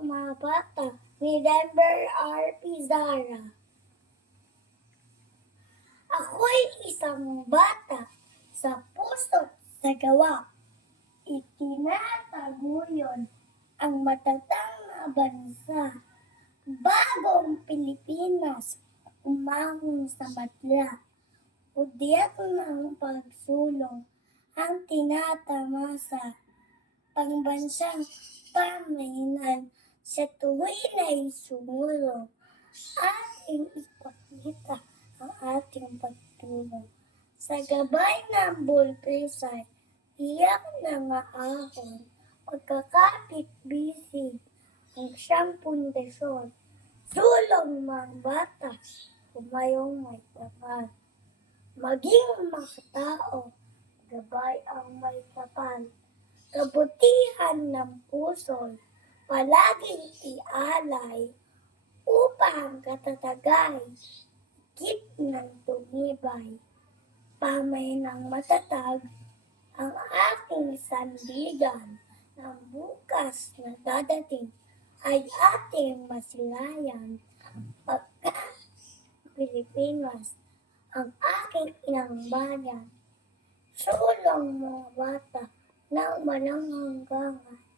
mga bata ni Denver R. Pizarra. Ako'y isang bata sa puso't sa gawa. Itinataguyod ang matatag na bansa. Bagong Pilipinas, umahon sa madla. Udyok ng pagsulong ang tinatamasa. Pangbansang pamahinan sa tuwina'y sumulong. Ating ipakita ang ating pagtulong. Sa gabay ng bulpresay, iyak na nga ahon, pagkakapit-bisig ang siyang pundasyon. Sulong mga bata, humayong may tapat. Maging makatao, gabay ang may tapat. Kabutihan ng puso'y palaging ialay upang katatagay, higit ng tumibay. Pamahinang matatag ang aking sandigan ng bukas na dadating ay ating masilayan pagka Pilipinas ang aking inang bayan. Sulong mga bata na umanang hanggangan.